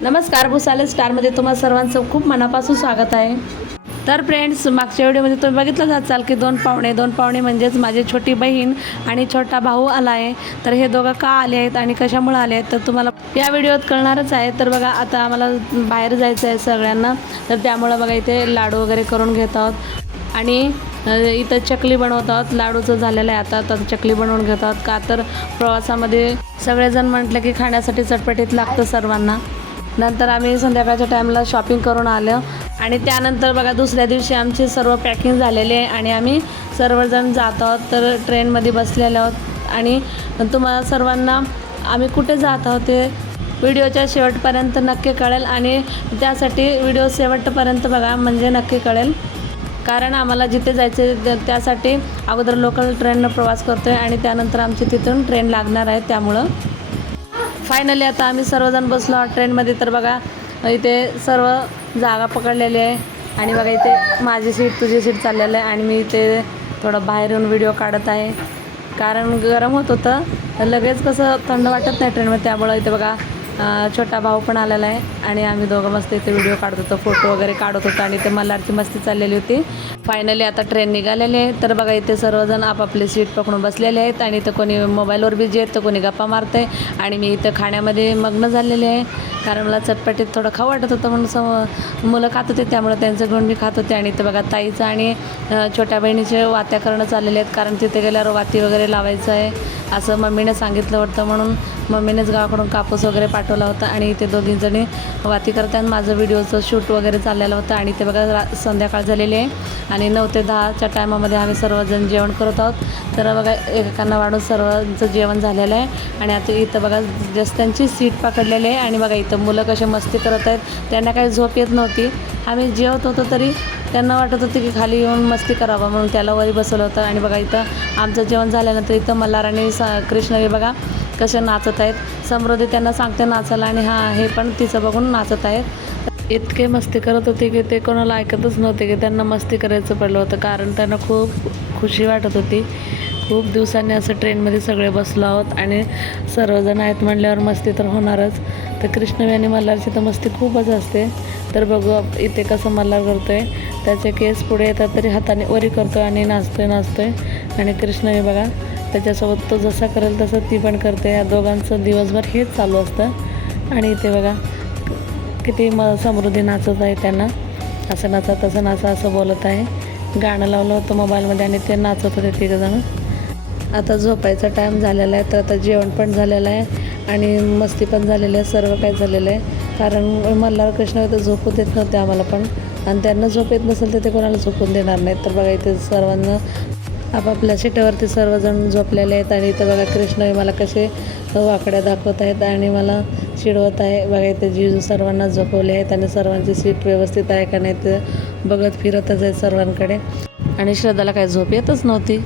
नमस्कार भुसाले स्टारमध्ये तुम्हा सर्वांचं खूप मनापासून स्वागत आहे. तर फ्रेंड्स मागच्या व्हिडिओमध्ये तुम्ही बघितलंच असाल की दोन पाहुणे दोन पाहुणे म्हणजेच माझी छोटी बहीण आणि छोटा भाऊ आला आहे. तर हे दोघं का आले आहेत आणि कशामुळे आले आहेत तर तुम्हाला या व्हिडिओत कळणारच आहे. तर बघा आता आम्हाला बाहेर जायचं आहे सगळ्यांना. तर त्यामुळं बघा इथे लाडू वगैरे करून घेत आहोत. आणि इथं चकली बनवत आहोत. लाडूचं झालेलं आहे आता तर चकली बनवून घेत आहोत. का तर प्रवासामध्ये सगळेजण म्हटलं की खाण्यासाठी चटपटीत लागतं सर्वांना. नंतर आम्ही संध्याकाळच्या टाईमला शॉपिंग करून आलं. आणि त्यानंतर बघा दुसऱ्या दिवशी आमची सर्व पॅकिंग झालेली आहे आणि आम्ही सर्वजण जात आहोत. तर ट्रेनमध्ये बसलेले आहोत. आणि तुम्हाला सर्वांना आम्ही कुठे जात आहोत ते व्हिडिओच्या शेवटपर्यंत नक्की कळेल. आणि त्यासाठी व्हिडिओ शेवटपर्यंत बघा म्हणजे नक्की कळेल. कारण आम्हाला जिथे जायचे त्यासाठी अगोदर लोकल ट्रेननं प्रवास करतो आहे आणि त्यानंतर आमची तिथून ट्रेन लागणार आहे त्यामुळं. फायनली आता आम्ही सर्वजण बसलो आहोत ट्रेनमध्ये तर बघा इथे सर्व जागा पकडलेली आहे. आणि बघा इथे माझी सीट तुझी सीट चाललेलं आहे. आणि मी इथे थोडं बाहेर येऊन व्हिडिओ काढत आहे. कारण गरम होत होतं. लगेच कसं थंड वाटत नाही ट्रेनमध्ये त्यामुळं इथे बघा छोटा भाऊ पण आलेला आहे आणि आम्ही दोघं मस्त इथे व्हिडिओ काढत होतो फोटो वगैरे काढत होतो आणि ते मल्हारची मस्ती चाललेली होती. फायनली आता ट्रेन निघालेली आहे तर बघा इथे सर्वजण आपापले सीट पकडून बसलेले आहेत आणि इथं कोणी मोबाईलवर बिझी आहेत तर कोणी गप्पा मारते आणि मी इथं खाण्यामध्ये मग्न झालेले आहे. कारण मला चटपटीत थोडं खाऊ वाटत होतं म्हणून सम मुलं खात होते त्यामुळे त्यांचं घेऊन मी खात होते आणि इथं बघा ताईचं आणि छोट्या बहिणीचे वात्या करणं चाललेले आहेत. कारण तिथे गेल्यावर वाती वगैरे लावायचं आहे असं मम्मीने सांगितलं होतं म्हणून मम्मीनेच गावाकडून कापूस वगैरे पाठवला होता आणि इथे दोघीजणी वाती करताना माझं व्हिडिओचं शूट वगैरे चाललेलं होतं आणि ते बघा रा संध्याकाळ झालेली आहे. आणि नऊ ते दहाच्या टायमामध्ये आम्ही सर्वजण जेवण करत आहोत. तर बघा एकेकांना वाढून सर्वांचं जेवण झालेलं आहे. आणि आता इथं बघा जस्ट त्यांची सीट पकडलेली आहे. आणि बघा इथं मुलं कसे मस्ती करत आहेत. त्यांना काही झोप येत नव्हती. आम्ही जेवत होतो तरी त्यांना वाटत होतं की खाली येऊन मस्ती करावं म्हणून त्याला वरी बसवलं होतं. आणि बघा इथं आमचं जेवण झाल्यानंतर इथं मल्हार आणि सा कृष्णवी बघा कसे नाचत आहेत. समृद्धी त्यांना सांगते नाचायला आणि हा हे पण तिचं बघून नाचत आहेत. इतके मस्ती करत होते की ते कोणाला ऐकतच नव्हते की त्यांना मस्ती करायचं पडलं होतं. कारण त्यांना खूप खुशी वाटत होती. खूप दिवसांनी असं ट्रेनमध्ये सगळे बसलो आहोत आणि सर्वजण आहेत म्हणल्यावर मस्ती तर होणारच. तर कृष्णवी आणि मल्हारची तर मस्ती खूपच असते. तर बघू इथे कसं मल्हार करतो आहे त्याचे केस पुढे येतात तरी हाताने वरी करतो आणि नाचतोय नाचतोय. आणि कृष्णवी बघा त्याच्यासोबत तो जसा करेल तसं ती पण करते. या दोघांचं दिवसभर हेच चालू असतं. आणि इथे बघा किती म समृद्धी नाचत आहे त्यांना. असं नाचा तसं नाचा असं बोलत आहे. गाणं लावलं होतं मोबाईलमध्ये आणि ते नाचत होते तिघंजणं. आता झोपायचा टाईम झालेला आहे तर आता जेवण पण झालेलं आहे आणि मस्ती पण झालेली आहे सर्व काही झालेलं आहे. कारण मल्हार कृष्ण तर झोपू देत नव्हते आम्हाला पण. आणि त्यांना झोप येत नसेल तर ते कोणाला झोपून देणार नाहीत. तर बघा इथे सर्वांना आपापल्या सीटेवरती सर्वजण झोपलेले आहेत आणि इथं बघा कृष्ण मला कसे वाकड्या दाखवत आहेत आणि मला चिडवत आहे. बघा इथे जीजू सर्वांना झोपवले आहेत आणि सर्वांची सीट व्यवस्थित आहे का नाही ते बघत फिरतच आहेत सर्वांकडे. आणि श्रद्धाला काही झोप येतच नव्हती.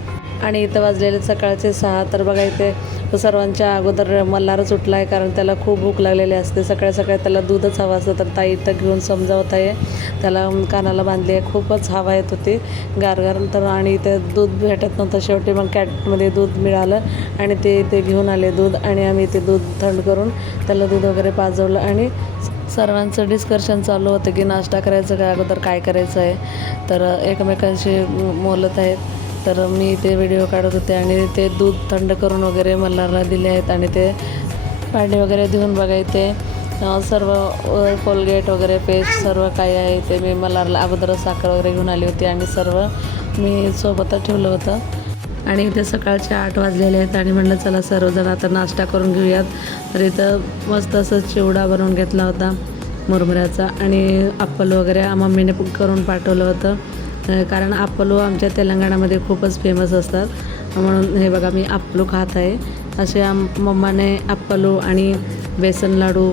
आणि इथं वाजलेले सकाळचे सहा तर बघा इथे सर्वांच्या अगोदर मल्हारच उठला आहे कारण त्याला खूप भूक लागलेली असते. सकाळी सकाळी त्याला दूधच हवं असतं तर ताई इथं घेऊन समजावत आहे. त्याला कानाला बांधली आहे. खूपच हवा येत होती. गारगार तर आणि इथे दूध भेटत नव्हतं. शेवटी मग कॅटमध्ये दूध मिळालं आणि ते इथे घेऊन आले दूध आणि आम्ही ते दूध थंड करून त्याला दूध वगैरे पाजवलं आणि सर्वांचं डिस्कशन चालू होतं की नाश्ता करायचं का? अगोदर काय करायचं आहे? तर एकमेकांशी बोलत आहेत. तर मी ते व्हिडिओ काढत होते आणि ते दूध थंड करून वगैरे मल्हारला दिले आहेत आणि ते पाणी वगैरे देऊन बघा इथे सर्व कोलगेट वगैरे पेस्ट सर्व काही आहे. ते मी मल्हारला अगोदरच साखर वगैरे घेऊन आली होती आणि सर्व मी सोबतच ठेवलं होतं. आणि इथे सकाळचे आठ वाजलेले आहेत आणि म्हणलं चला सर्वजण आता नाश्ता करून घेऊयात. तर इथं मस्त असं चिवडा बनवून घेतला होता मुरमुऱ्याचा आणि अप्पल वगैरे मम्मीने करून पाठवलं होतं. कारण अप्पलू आमच्या तेलंगणामध्ये खूपच फेमस असतात. म्हणून हे बघा मी अप्पलू खात आहे. असे आम मम्माने अप्पलू आणि बेसन लाडू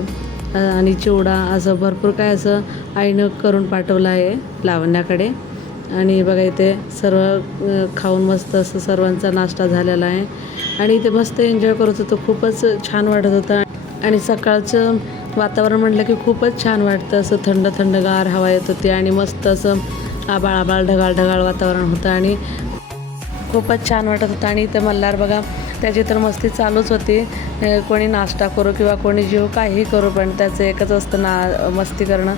आणि चिवडा असं भरपूर काय असं आईनं करून पाठवलं आहे लावण्याकडे. आणि बघा इथे सर्व खाऊन मस्त असं सर्वांचा नाश्ता झालेला आहे. आणि इथे मस्त एन्जॉय करत होतो. खूपच छान वाटत होतं. आणि सकाळचं वातावरण म्हटलं की खूपच छान वाटतं. असं थंड थंडगार हवा येत होती आणि मस्त असं आबाळ आबाळ ढगाळ ढगाळ वातावरण होतं आणि खूपच छान वाटत होतं. आणि इथं मल्हार बघा त्याची तर मस्ती चालूच होती. कोणी नाश्ता करू किंवा कोणी जीव काही करू पण त्याचं एकच असतं ना मस्ती करणं.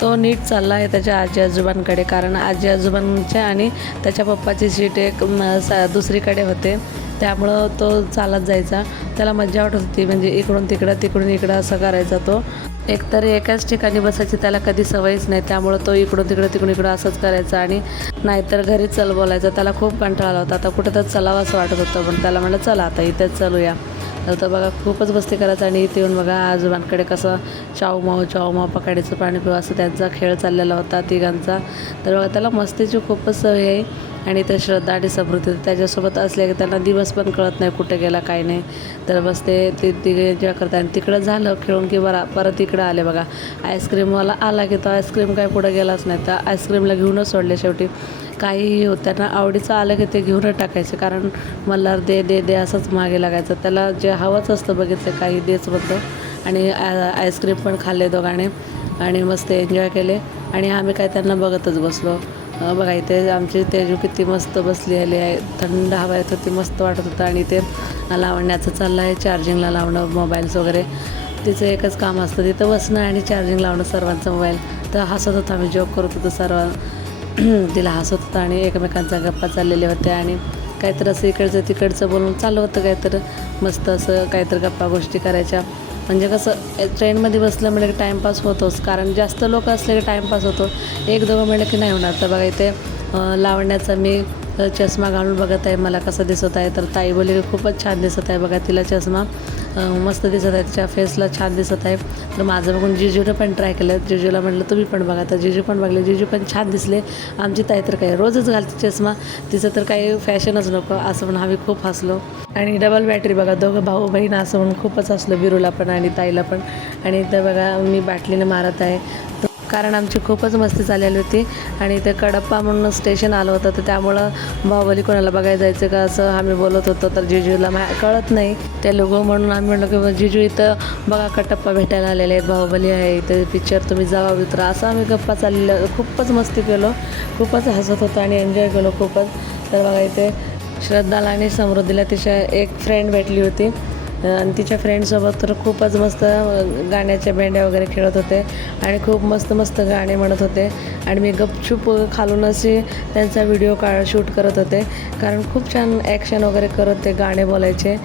तो नीट चालला आहे त्याच्या आजी आजोबांकडे कारण आजी आजोबांच्या आणि त्याच्या पप्पाची सीट एक सा दुसरीकडे होते. त्यामुळं तो चालत जायचा. त्याला मज्जा वाटत होती म्हणजे इकडून तिकडं तिकडून इकडं असं करायचा तो. एकतर एकाच ठिकाणी बसायची त्याला कधी सवयच नाही. त्यामुळं तो इकडून तिकडं तिकडून इकडं असंच करायचा आणि नाहीतर घरी चल बोलायचा. त्याला खूप कंटाळा आला होता. आता कुठं तर चलावं असं वाटत होतं पण त्याला म्हणलं चला आता इथेच चालूया. तर तो बघा खूपच मस्ती करायचा आणि इथे येऊन बघा आजोबांकडे कसं चाव माऊ चाऊ माव पकाडीचं पाणी पिऊ असं त्यांचा खेळ चाललेला होता तिघांचा. तर बघा त्याला मस्तीची खूपच सवय आहे. आणि ते श्रद्धा आणि समृद्धी त्याच्यासोबत असले की त्यांना दिवस पण कळत नाही कुठे गेला काय नाही. तर बस ते ते तिघे एन्जॉय करतात. आणि तिकडं झालं खेळून की बरा परत इकडं आले बघा. आईस्क्रीमवाला आला की तो आईस्क्रीम काय पुढं गेलाच नाही. तर आईस्क्रीमला घेऊनच सोडले शेवटी. काही हो त्यांना आवडीचं आलं की ते घेऊनच टाकायचे. कारण मल्हार दे दे दे असंच मागे लागायचं. त्याला जे हवंच असतं बघितलं काही देच म्हणतो आणि आईस्क्रीम पण खाल्ले दोघांनी. आणि मस्त एन्जॉय केले. आणि आम्ही काय त्यांना बघतच बसलो. बघा इथे आमची तेजू किती मस्त बसली आली आहे. थंड हवा येत होती मस्त वाटत होतं. आणि ते लावण्याचं चाललं आहे चार्जिंगला लावणं मोबाईल्स वगैरे. तिचं एकच काम असतं तिथं बसणं आणि चार्जिंग लावणं सर्वांचं मोबाईल तर हसत होता आम्ही जॉब करत होतो सर्व. तिला हसत होतं आणि एकमेकांचा गप्पा चाललेल्या होत्या. आणि काहीतरी असं इकडचं तिकडचं बोलून चालू होतं काहीतरी. मस्त असं काहीतरी गप्पा गोष्टी करायच्या. म्हणजे कसं ट्रेनमध्ये बसलं म्हणजे टाईमपास होतोच. कारण जास्त लोक असले की टाईमपास होतो. एक दोघं म्हणलं की नाही होणार. तर बघा इथे लावण्याचा मी चष्मा घालून बघत आहे. मला कसं दिसत आहे. तर ताई बोलली की खूपच छान दिसत आहे. बघा तिला चष्मा. मस्त दिसत आहे तिच्या फेसला छान दिसत आहे तर माझं बघून जिजूनं पण ट्राय केलं. जिजूला म्हटलं तुम्ही पण बघा. तर जिजू पण बघले. जिजू पण छान दिसले. आमची ताई तर काय रोजच घालते चष्मा. तिचं तर काही फॅशनच नको. असं म्हणून आम्ही खूप हसलो. आणि डबल बॅटरी बघा दोघं भाऊ बहीण असं म्हणून खूपच हसलो. बिरूला पण आणि ताईला पण. आणि इथं बघा मी बाटलीने मारत आहे. तर कारण आमची खूपच मस्ती चाललेली होती आणि ते कडप्पा म्हणून स्टेशन आलं होतं तर त्यामुळं बाहुबली कोणाला बघायला जायचं का असं आम्ही बोलत होतो तर जिजूला मा कळत नाही. ते लोगो म्हणून आम्ही म्हणलो की "बा, जिजू इथं बघा कटप्पा भेटायला आलेले आहेत बाहुबली आहे इथं पिक्चर तुम्ही जावा मित्र. असं आम्ही गप्पा चाललेलं खूपच मस्ती केलो खूपच हसत होतो आणि एन्जॉय केलो खूपच. तर बघा इथे श्रद्धाला आणि समृद्धीला तिच्या एक फ्रेंड भेटली होती. आणि तिच्या फ्रेंडसोबत तर खूपच मस्त गाण्याच्या बेंड्या वगैरे खेळत होते आणि खूप मस्त मस्त गाणे म्हणत होते. आणि मी गपचूप खालून अशी त्यांचा व्हिडिओ का शूट करत होते. कारण खूप छान ॲक्शन वगैरे करत ते गाणे बोलायचे.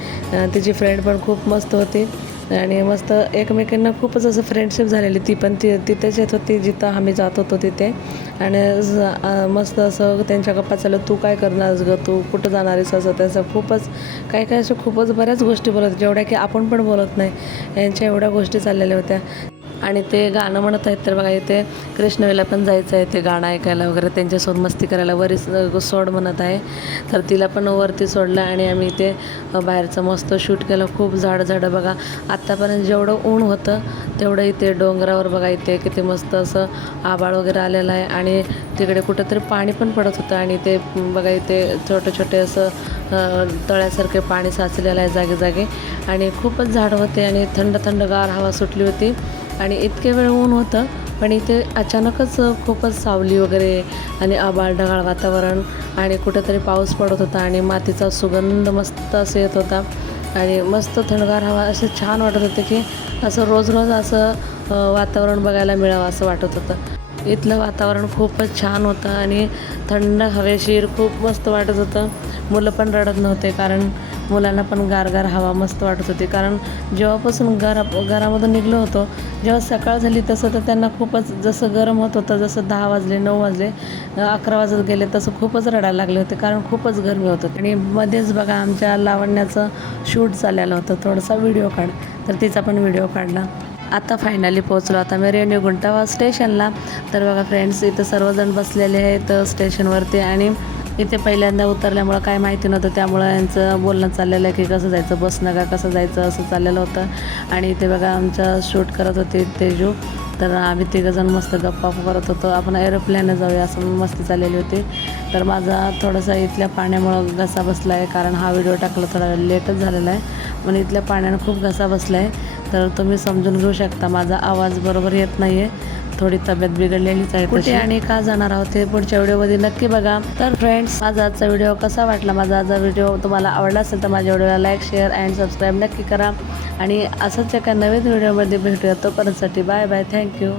तिची फ्रेंड पण खूप मस्त होती. आणि मस्त एकमेकांना खूपच असं फ्रेंडशिप झालेली. ती पण ती तिथेच येत होती जिथं आम्ही जात होतो तिथे. आणि मस्त असं त्यांच्या गप्पा चालू तू काय करणारस ग? तू कुठं जाणार आहेस असं त्याचं खूपच काही काही असं खूपच बऱ्याच गोष्टी बोलत जेवढ्या की आपण पण बोलत नाही. यांच्या एवढ्या गोष्टी चाललेल्या होत्या. आणि ते गाणं म्हणत आहेत तर बघा इथे कृष्णवेला पण जायचं आहे ते गाणं ऐकायला वगैरे त्यांच्यासोबत मस्ती करायला वरी सोड म्हणत आहे. तर तिला पण वरती सोडलं आणि आम्ही इथे बाहेरचं मस्त शूट केलं. खूप झाडं झाडं बघा. आत्तापर्यंत जेवढं ऊन होतं तेवढं इथे डोंगरावर बघा इथे किती मस्त असं आबाळ वगैरे आलेलं आहे. आणि तिकडे कुठंतरी पाणी पण पडत होतं आणि ते बघा इथे छोटे छोटे असं तळ्यासारखे पाणी साचलेलं आहे जागे जागे आणि खूपच झाडं होते आणि थंड थंडगार हवा सुटली होती. आणि इतके वेळ ऊन होतं पण इथे अचानकच खूपच सावली वगैरे आणि आबाळ ढगाळ वातावरण आणि कुठेतरी पाऊस पडत होता आणि मातीचा सुगंध मस्त असं येत होता. आणि मस्त थंडगार हवा असं छान वाटत होतं की असं रोज रोज असं वातावरण बघायला मिळावं असं वाटत होतं. इथलं वातावरण खूपच छान होतं आणि थंड हवेशीर खूप मस्त वाटत होतं. मुलं पण रडत नव्हते कारण मुलांना पण गारगार हवा मस्त वाटत होती. कारण जेव्हापासून घरा घरामधून निघलो होतो जेव्हा सकाळ झाली तसं तर त्यांना खूपच जसं गरम होत होतं जसं दहा वाजले नऊ वाजले अकरा वाजत गेले तसं खूपच रडायला लागले होते कारण खूपच गरमी होत होती. आणि मध्येच बघा आमच्या लावण्याचं शूट चाललेलं होतं. थोडासा व्हिडिओ काढ. तर तिचा पण व्हिडिओ काढला. आता फायनली पोहोचलो. आता मी रेन्यू गुंटावा स्टेशनला तर बघा फ्रेंड्स इथं सर्वजण बसलेले आहेत स्टेशनवरती आणि इथे पहिल्यांदा उतरल्यामुळं काय माहिती नव्हतं. त्यामुळं यांचं बोलणं चाललेलं आहे की कसं जायचं बसनं का कसं जायचं असं चाललेलं होतं. आणि इथे बघा आमचं शूट करत होते तेजू. तर आम्ही तिघंजण मस्त गप्पा करत होतो. आपण एरोप्लेननं जाऊया असं मस्ती चाललेली होती. तर माझा थोडासा इथल्या पाण्यामुळं घसा बसला आहे कारण हा व्हिडिओ टाकला थोडा लेटच झालेला आहे. पण इथल्या पाण्यानं खूप घसा बसला आहे तर तुम्ही समजून घेऊ शकता माझा आवाज बरोबर येत नाही आहे थोडी तब्येत बिघडलेलीच आहे कुठे आणि का जाणार आहोत हे पुढच्या व्हिडिओमध्ये नक्की बघा. तर फ्रेंड्स माझा आजचा व्हिडिओ कसा वाटला? माझा आजचा व्हिडिओ तुम्हाला आवडला असेल तर माझ्या व्हिडिओला लाईक शेअर अँड सबस्क्राईब नक्की करा. आणि असंच एका नवीन व्हिडिओमध्ये भेटूया. तोपर्यंतसाठी बाय बाय थँक्यू